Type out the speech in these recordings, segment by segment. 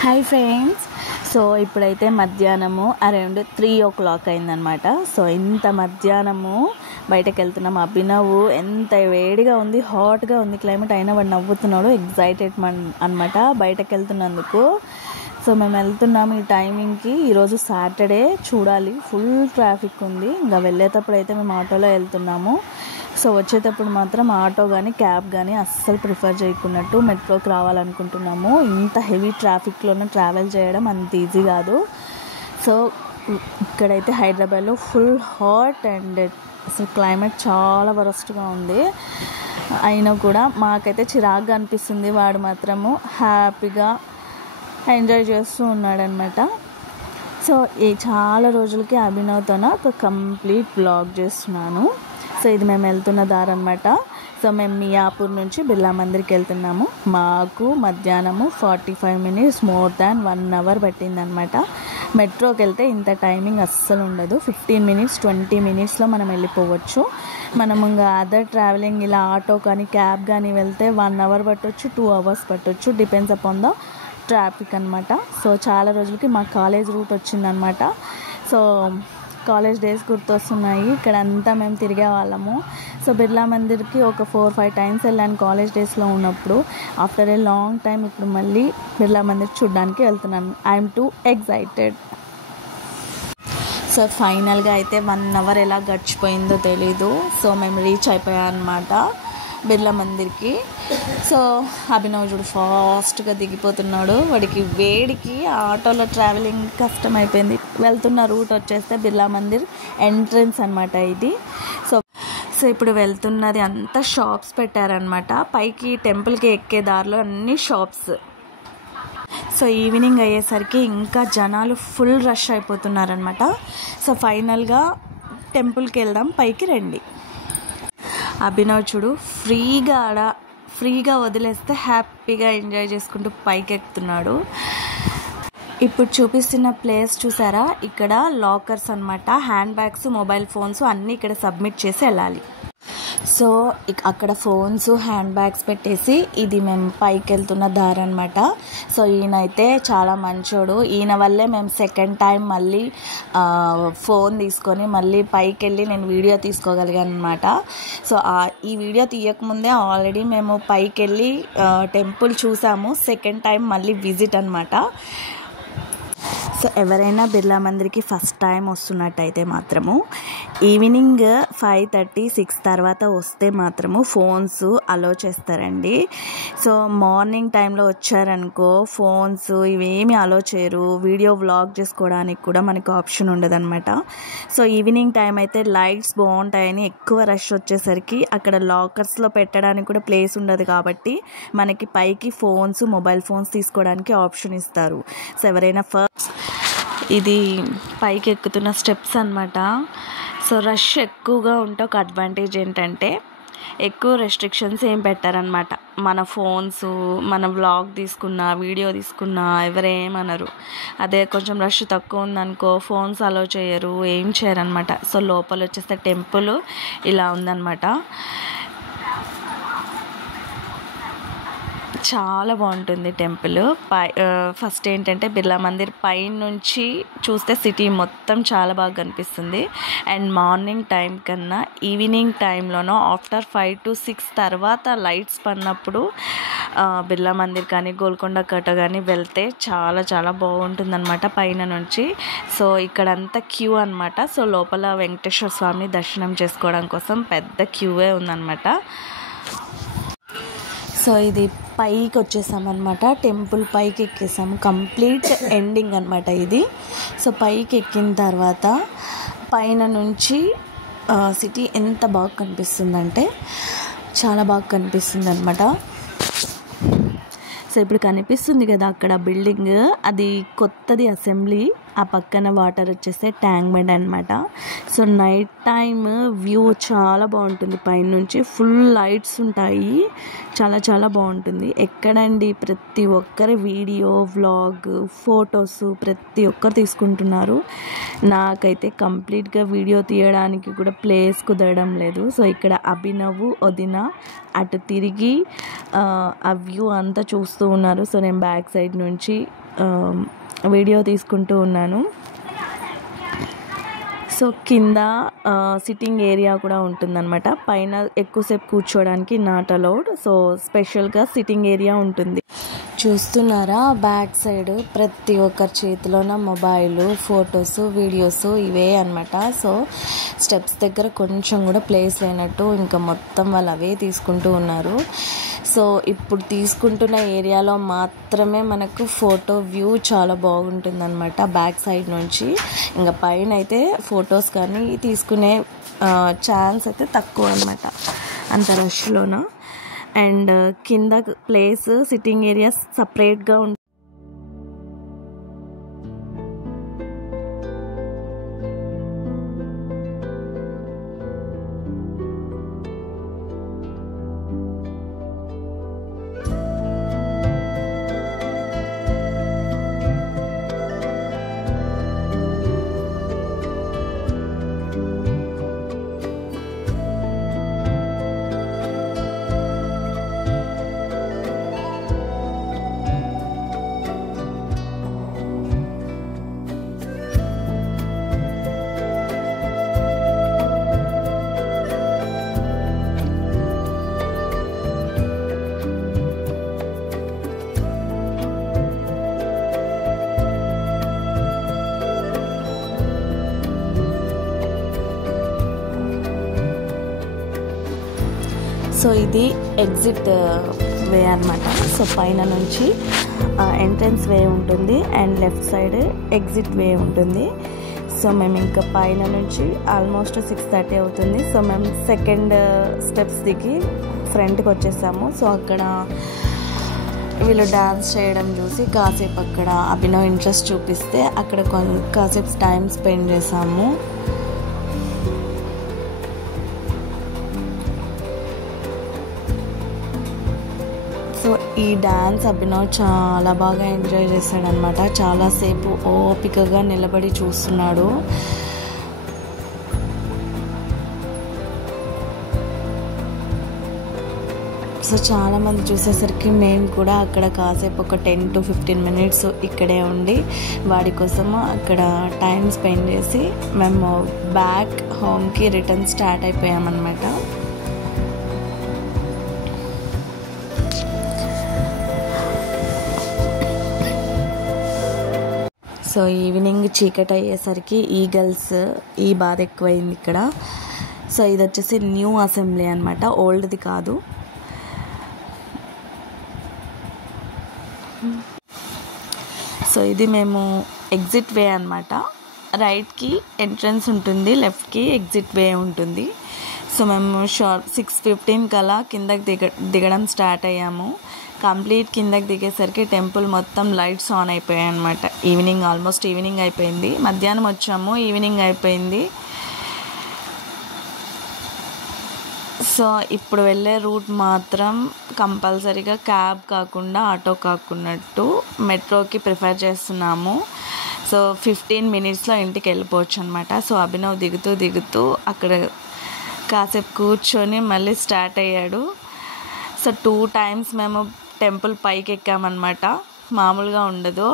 Hi friends. So ఇప్పుడైతే మధ్యాహ్నము around 3 o'clock అయిందనమాట. సో ఇంత మధ్యాహ్నము బయటకు వెళ్తున్నాము. అభినవ్ ఎంత వేడిగా ఉంది, హాట్గా ఉంది క్లైమేట్, అయినా వాడు నవ్వుతున్నాడు, ఎగ్జైటెడ్ అనమాట బయటకు వెళ్తున్నందుకు. సో మేము వెళ్తున్నాము ఈ టైమింగ్కి. ఈరోజు సాటర్డే, చూడాలి, ఫుల్ ట్రాఫిక్ ఉంది. ఇంకా వెళ్ళేటప్పుడు అయితే మేము ఆటోలో వెళ్తున్నాము. సో వచ్చేటప్పుడు మాత్రం ఆటో కానీ క్యాబ్ కానీ అస్సలు ప్రిఫర్ చేయకున్నట్టు మెట్రోకి రావాలనుకుంటున్నాము. ఇంత హెవీ ట్రాఫిక్లోనే ట్రావెల్ చేయడం అంత ఈజీ కాదు. సో ఇక్కడైతే హైదరాబాద్లో ఫుల్ హాట్ అండ్ అసలు క్లైమేట్ చాలా వరస్ట్గా ఉంది. అయినా కూడా మాకైతే చిరాగ్గా అనిపిస్తుంది. వాడు మాత్రము హ్యాపీగా ఎంజాయ్ చేస్తూ ఉన్నాడనమాట. సో ఈ చాలా రోజులకి అభినవ్తోన ఒక కంప్లీట్ బ్లాగ్ చేస్తున్నాను. సో ఇది మేము వెళ్తున్న దారి అనమాట. సో మేము మియాపూర్ నుంచి బిర్లా మందిర్కి వెళ్తున్నాము. మాకు మధ్యాహ్నము 45 minutes, మోర్ దాన్ 1 hour పట్టిందనమాట. మెట్రోకి వెళ్తే ఇంత టైమింగ్ అస్సలు ఉండదు. 15 minutes, 20 minutesలో మనం వెళ్ళిపోవచ్చు. మనం ఇంకా అదర్ ట్రావెలింగ్ ఇలా ఆటో కానీ క్యాబ్ కానీ వెళ్తే 1 hour పట్టవచ్చు, 2 hours పట్టవచ్చు, డిపెండ్స్ అపాన్ ద ట్రాఫిక్ అనమాట. సో చాలా రోజులకి మా కాలేజ్ రూట్ వచ్చిందనమాట. సో కాలేజ్ డేస్ గుర్తొస్తున్నాయి. ఇక్కడ అంతా మేము తిరిగే వాళ్ళము. సో బిర్లా మందిర్కి ఒక 4-5 times వెళ్ళాను కాలేజ్ డేస్లో ఉన్నప్పుడు. ఆఫ్టర్ ఏ లాంగ్ టైం ఇప్పుడు మళ్ళీ బిర్లా మందిర్ చూడడానికి వెళ్తున్నాను. I'm two excited. సో ఫైనల్గా అయితే 1 hour ఎలా గడిచిపోయిందో తెలీదు. సో మేము రీచ్ అయిపోయాం అనమాట బిర్లా మందిర్కి. సో అభినవ్ చూడు ఫాస్ట్గా దిగిపోతున్నాడు. వాడికి వేడికి ఆటోలో ట్రావెలింగ్ కష్టం అయిపోయింది. వెళ్తున్న రూట్ వచ్చేస్తే బిర్లా మందిర్ ఎంట్రన్స్ అనమాట ఇది. సో ఇప్పుడు వెళ్తున్నది అంతా షాప్స్ పెట్టారనమాట. పైకి టెంపుల్కి ఎక్కే దారిలో అన్ని షాప్స్. సో ఈవినింగ్ అయ్యేసరికి ఇంకా జనాలు ఫుల్ రష్ అయిపోతున్నారనమాట. సో ఫైనల్గా టెంపుల్కి వెళ్దాం, పైకి రండి. అభినవ్ చూడు ఫ్రీగా వదిలేస్తే హ్యాపీగా ఎంజాయ్ చేసుకుంటూ పైకి ఎక్కుతున్నాడు. ఇప్పుడు చూపిస్తున్న ప్లేస్ చూసారా, ఇక్కడ లాకర్స్ అనమాట. హ్యాండ్ బ్యాగ్స్, మొబైల్ ఫోన్స్ అన్నీ ఇక్కడ సబ్మిట్ చేసి వెళ్ళాలి. సో అక్కడ ఫోన్స్, హ్యాండ్ బ్యాగ్స్ పెట్టేసి ఇది మేము పైకి వెళ్తున్న దారి అనమాట. సో ఈయన అయితే చాలా మంచోడు. ఈయన వల్లే మేము సెకండ్ టైం మళ్ళీ ఫోన్ తీసుకొని మళ్ళీ పైకి వెళ్ళి నేను వీడియో తీసుకోగలిగాను అనమాట. సో ఈ వీడియో తీయకముందే ఆల్రెడీ మేము పైకి వెళ్ళి టెంపుల్ చూసాము. సెకండ్ టైం మళ్ళీ విజిట్ అనమాట. సో ఎవరైనా బిర్లా మందిర్కి ఫస్ట్ టైం వస్తున్నట్టయితే మాత్రము ఈవినింగ్ 5:30-6 తర్వాత వస్తే మాత్రము ఫోన్స్ అలో చేస్తారండి. సో మార్నింగ్ టైంలో వచ్చారనుకో ఫోన్స్ ఇవేమి అలో చేయరు. వీడియో వ్లాగ్ చేసుకోవడానికి కూడా మనకు ఆప్షన్ ఉండదన్నమాట. సో ఈవినింగ్ టైం అయితే లైట్స్ బాగుంటాయని ఎక్కువ రష్ వచ్చేసరికి అక్కడ లాకర్స్లో పెట్టడానికి కూడా ప్లేస్ ఉండదు కాబట్టి మనకి పైకి ఫోన్స్, మొబైల్ ఫోన్స్ తీసుకోవడానికి ఆప్షన్ ఇస్తారు. సో ఎవరైనా ఇది పైకి ఎక్కుతున్న స్టెప్స్ అనమాట. సో రష్ ఎక్కువగా ఉంటే ఒక అడ్వాంటేజ్ ఏంటంటే ఎక్కువ రెస్ట్రిక్షన్స్ ఏం పెట్టారనమాట. మన ఫోన్స్, మన వ్లాగ్ తీసుకున్నా, వీడియో తీసుకున్నా ఎవరేమనరు. అదే కొంచెం రష్ తక్కువ ఉందనుకో ఫోన్స్ అలో చేయరు, ఏం చేయరు అనమాట. సో లోపల వచ్చేస్తే టెంపుల్ ఇలా ఉందన్నమాట. చాలా బాగుంటుంది టెంపుల్. ఫస్ట్ ఏంటంటే బిర్లా మందిర్ పైన నుంచి చూస్తే సిటీ మొత్తం చాలా బాగా కనిపిస్తుంది. అండ్ మార్నింగ్ టైం కన్నా ఈవినింగ్ టైంలోనో ఆఫ్టర్ 5-6 తర్వాత లైట్స్ పడినప్పుడు బిర్లా మందిర్ కానీ గోల్కొండ కోట కానీ వెళ్తే చాలా చాలా బాగుంటుందన్నమాట పైన నుంచి. సో ఇక్కడంతా క్యూ అనమాట. సో లోపల వెంకటేశ్వర స్వామిని దర్శనం చేసుకోవడం కోసం పెద్ద క్యూవే ఉందన్నమాట. సో ఇది పైకి వచ్చేసామన్నమాట. టెంపుల్ పైకి ఎక్కేసాము. కంప్లీట్ ఎండింగ్ అనమాట ఇది. సో పైకి ఎక్కిన తర్వాత పైన నుంచి సిటీ ఎంత బాగా కనిపిస్తుందంటే చాలా బాగా కనిపిస్తుంది అనమాట. సో ఇప్పుడు కనిపిస్తుంది కదా అక్కడ బిల్డింగ్, అది కొత్తది అసెంబ్లీ. ఆ పక్కన వాటర్ వచ్చేస్తే ట్యాంక్ బండ్ అనమాట. సో నైట్ టైమ్ వ్యూ చాలా బాగుంటుంది. పైనుంచి ఫుల్ లైట్స్ ఉంటాయి, చాలా చాలా బాగుంటుంది. ఎక్కడండి ప్రతి ఒక్కరి వీడియో, వ్లాగ్, ఫొటోస్ ప్రతి ఒక్కరు తీసుకుంటున్నారు. నాకైతే కంప్లీట్గా వీడియో తీయడానికి కూడా ప్లేస్ కుదరడం లేదు. సో ఇక్కడ అభినవ్, వదిన అటు తిరిగి ఆ వ్యూ అంతా చూస్తూ ఉన్నారు. సో నేను బ్యాక్ సైడ్ నుంచి వీడియో తీసుకుంటూ ఉన్నాను. సో కింద సిట్టింగ్ ఏరియా కూడా ఉంటుందన్నమాట. పైన ఎక్కువసేపు కూర్చోవడానికి నాట్ అలౌడ్. సో స్పెషల్గా సిట్టింగ్ ఏరియా ఉంటుంది. చూస్తున్నారా, బ్యాక్ సైడ్ ప్రతి ఒక్కరి చేతిలోన మొబైల్, ఫొటోస్, వీడియోస్ ఇవే అనమాట. సో స్టెప్స్ దగ్గర కొంచెం కూడా ప్లేస్ లేనట్టు ఇంకా మొత్తం వాళ్ళు అవే తీసుకుంటూ ఉన్నారు. సో ఇప్పుడు తీసుకుంటున్న ఏరియాలో మాత్రమే మనకు ఫోటో వ్యూ చాలా బాగుంటుంది అనమాట బ్యాక్ సైడ్ నుంచి. ఇంకా పైన అయితే ఫొటోస్ కానీ తీసుకునే ఛాన్స్ అయితే తక్కువ అనమాట, అంత రష్లోన. అండ్ కింద ప్లేస్ సిట్టింగ్ ఏరియా సపరేట్గా ఉంటుంది. సో ఇది ఎగ్జిట్ వే అనమాట. సో పైన నుంచి ఎంట్రన్స్ వే ఉంటుంది అండ్ లెఫ్ట్ సైడ్ ఎగ్జిట్ వే ఉంటుంది. సో మేము ఇంకా పైన నుంచి ఆల్మోస్ట్ 6:30 అవుతుంది. సో మేము సెకండ్ స్టెప్స్ దిగి ఫ్రంట్కి వచ్చేసాము. సో అక్కడ వీళ్ళు డాన్స్ చేయడం చూసి కాసేపు అక్కడ అభినవ్ ఇంట్రెస్ట్ చూపిస్తే అక్కడ కాసేపు టైం స్పెండ్ చేసాము. సో ఈ డాన్స్ అభినవ్ చాలా బాగా ఎంజాయ్ చేశాడనమాట. చాలాసేపు ఓపికగా నిలబడి చూస్తున్నాడు. సో చాలామంది చూసేసరికి మేము కూడా అక్కడ కాసేపు ఒక 10 to 15 minutes ఇక్కడే ఉండి వాడి కోసము అక్కడ టైం స్పెండ్ చేసి మేము బ్యాక్ హోమ్కి రిటర్న్ స్టార్ట్ అయిపోయామన్నమాట. సో ఈవినింగ్ చీకటి అయ్యేసరికి ఈ బాధ ఎక్కువైంది ఇక్కడ. సో ఇది వచ్చేసి న్యూ అసెంబ్లీ అనమాట, ఓల్డ్ది కాదు. సో ఇది మేము ఎగ్జిట్ వే అనమాట. రైట్కి ఎంట్రన్స్ ఉంటుంది, లెఫ్ట్కి ఎగ్జిట్ వే ఉంటుంది. సో మేము 6:15 కల్లా కిందకి దిగడం స్టార్ట్ అయ్యాము. కంప్లీట్ కిందకి దిగేసరికి టెంపుల్ మొత్తం లైట్స్ ఆన్ అయిపోయాయి అనమాట. ఆల్మోస్ట్ ఈవినింగ్ అయిపోయింది. మధ్యాహ్నం వచ్చాము, ఈవినింగ్ అయిపోయింది. సో ఇప్పుడు వెళ్ళే రూట్ మాత్రం కంపల్సరీగా క్యాబ్ కాకుండా ఆటో కాకున్నట్టు మెట్రోకి ప్రిఫర్ చేస్తున్నాము. సో 15 minutesలో ఇంటికి వెళ్ళిపోవచ్చు అనమాట. సో అభినవ్ దిగుతూ అక్కడ కాసేపు కూర్చొని మళ్ళీ స్టార్ట్ అయ్యాడు. సో 2 times మేము టెంపుల్ పైకి ఎక్కామన్నమాట, మామూలుగా ఉండదు.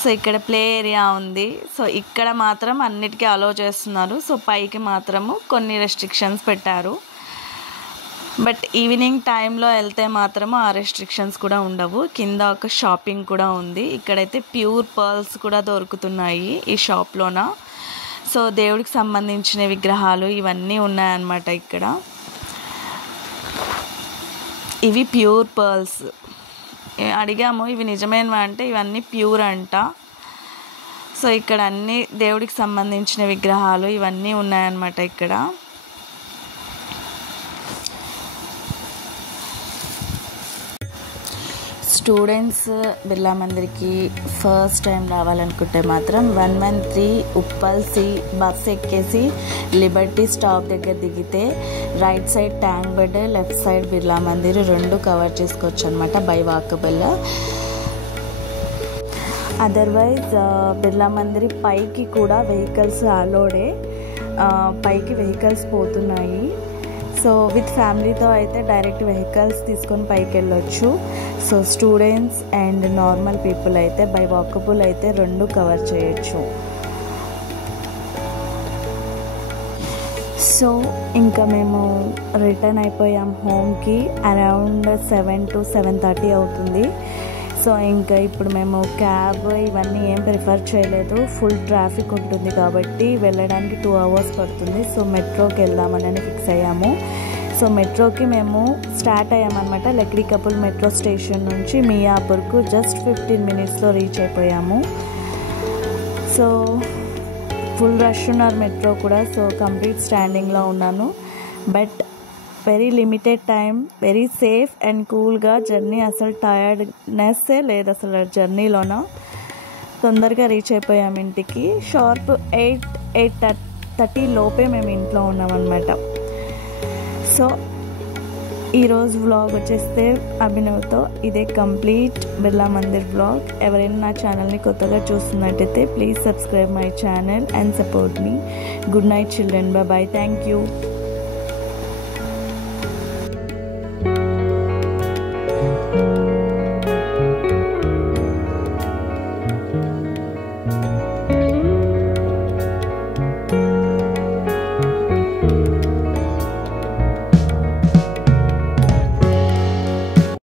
సో ఇక్కడ ప్లే ఏరియా ఉంది. సో ఇక్కడ మాత్రం అన్నిటికీ అలో చేస్తున్నారు. సో పైకి మాత్రము కొన్ని రెస్ట్రిక్షన్స్ పెట్టారు. బట్ ఈవినింగ్ టైంలో వెళ్తే మాత్రము ఆ రెస్ట్రిక్షన్స్ కూడా ఉండవు. కింద ఒక షాపింగ్ కూడా ఉంది. ఇక్కడైతే ప్యూర్ పర్ల్స్ కూడా దొరుకుతున్నాయి ఈ షాప్లోన. సో దేవుడికి సంబంధించిన విగ్రహాలు ఇవన్నీ ఉన్నాయన్నమాట ఇక్కడ. ఇవి ప్యూర్ పర్ల్స్. అడిగాము ఇవి నిజమేనా అంటే ఇవన్నీ ప్యూర్ అంట. సో ఇక్కడ అన్ని దేవుడికి సంబంధించిన విగ్రహాలు ఇవన్నీ ఉన్నాయన్నమాట ఇక్కడ. స్టూడెంట్స్ బిర్లా మందిర్కి ఫస్ట్ టైం రావాలనుకుంటే మాత్రం 113 ఉప్పల్ సి బస్ ఎక్కేసి లిబర్టీ స్టాప్ దగ్గర దిగితే right side tank bed, left side Birla Mandir 2 cover చేసుకోవచ్చు అనమాట by walkable. Otherwise Birla Mandir పైకి కూడా వెహికల్స్ అలోడే, పైకి వెహికల్స్ పోతున్నాయి. సో విత్ ఫ్యామిలీతో అయితే డైరెక్ట్ వెహికల్స్ తీసుకొని పైకి వెళ్ళొచ్చు. So students and normal people అయితే బై వాకబుల్ అయితే రెండు కవర్ చేయొచ్చు. సో ఇంకా మేము రిటర్న్ అయిపోయాం హోమ్కి. అరౌండ్ 7 to 7:30 అవుతుంది. సో ఇంకా ఇప్పుడు మేము క్యాబ్ ఇవన్నీ ఏం ప్రిఫర్ చేయలేదు, ఫుల్ ట్రాఫిక్ ఉంటుంది కాబట్టి వెళ్ళడానికి 2 hours పడుతుంది. సో మెట్రోకి వెళ్దామని ఫిక్స్ అయ్యాము. సో మెట్రోకి మేము స్టార్ట్ అయ్యామన్నమాట. లక్డీ కపుల్ మెట్రో స్టేషన్ నుంచి మియాపూర్కు జస్ట్ 15 minutesలో రీచ్ అయిపోయాము. సో ఫుల్ రష్ ఉన్నారు మెట్రో కూడా. సో కంప్లీట్ స్టాండింగ్లో ఉన్నాను. But very limited time, very safe and కూల్గా జర్నీ. అసలు టయర్డ్నెస్సే లేదు అసలు జర్నీలోన. తొందరగా రీచ్ అయిపోయాము ఇంటికి. షార్ప్ 8:30 లోపే మేము ఇంట్లో ఉన్నామన్నమాట. సో ఈరోజు వ్లాగ్ వచ్చేస్తే అభినవ్తో ఇదే కంప్లీట్ బిర్లా మందిర్ వ్లాగ్. ఎవరైనా నా ఛానల్ని కొత్తగా చూస్తున్నట్టయితే please subscribe my channel and support me. Good night children, bye. Thank you.